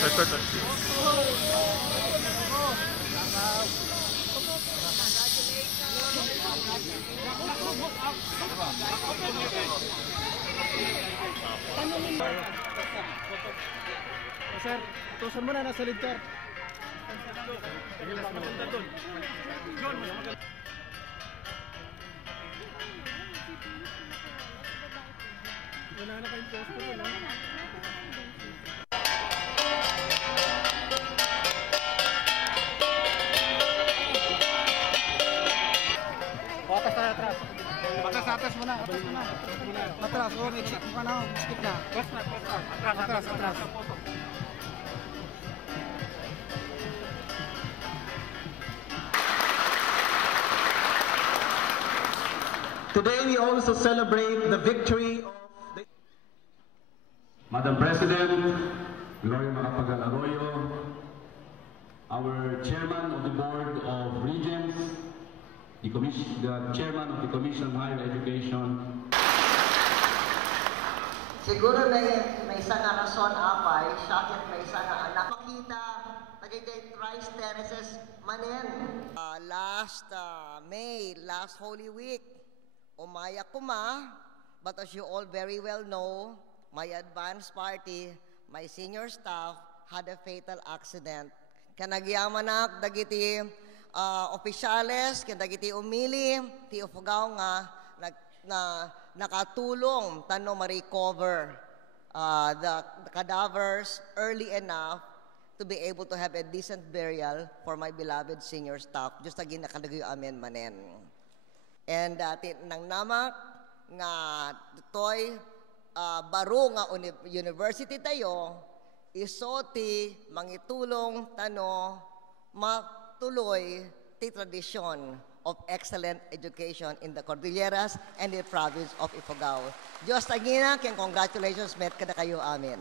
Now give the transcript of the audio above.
Sir, tusan mo na nasa lead car. Wala na kayong poster, wala. Patas tayo atras. Atas muna. Atras, exit mo ka na, skip na. Atras. Today we also celebrate the victory of the Madam President, Gloria Macapagal-Arroyo, our Chairman of the Board of Regents, the Chairman of the Commission on Higher Education. Siguro may isang rason apay, sakit may isang anak. Makita, nagigay Christ Terraces manen. Last May, last Holy Week, umaya kuma, but as you all very well know, my advance party, my senior staff had a fatal accident. Kanagyamanak dagiti opisyales, dagiti umili, ti ufugaw nga nakatulong tano ma-recover the cadavers early enough to be able to have a decent burial for my beloved senior staff. Just again nakalagay amen manen. And nang namak nga toy baro nga university tayo isoti mangitulong tano matuloy ti tradisyon of excellent education in the Cordilleras and the province of Ifugao. Diyos tagina, congratulations met kada kayo amin.